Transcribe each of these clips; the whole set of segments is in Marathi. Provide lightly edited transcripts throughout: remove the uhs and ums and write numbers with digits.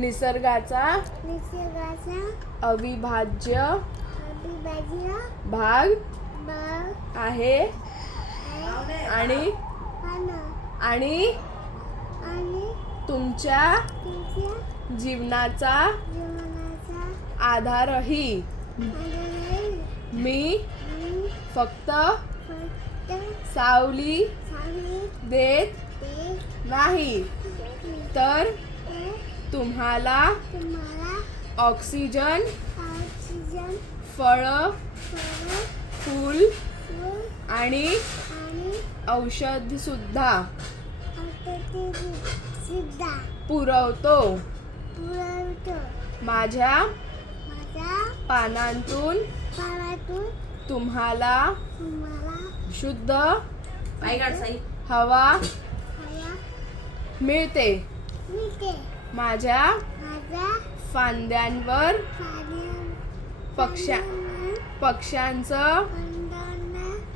निसर्गाचा अविभाज्य भाग आहे आणि तुमच्या जीवनाचा आधारही. मी फक्त सावली देत नाही तर तुम्हाला ऑक्सिजन, फळं, फूल आणि औषध सुद्धा पुरवतो. माझ्या पानांतून तुम्हाला शुद्ध हवा मिळते. माझ्या फांद्यांवर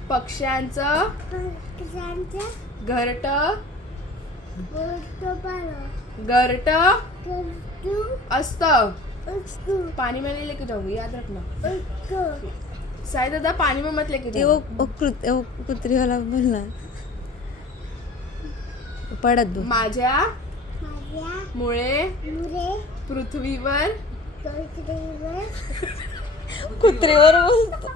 पक्ष्यांचं घरट असतं. पानी में नहीं लेके जाऊंगी, याद रखना. साई दादा पानी में मत लेके जाओ. कुत्री वाला बोलला पडत दो. माझ्या मुळे पृथ्वीवर कुत्रीवर बोलतो.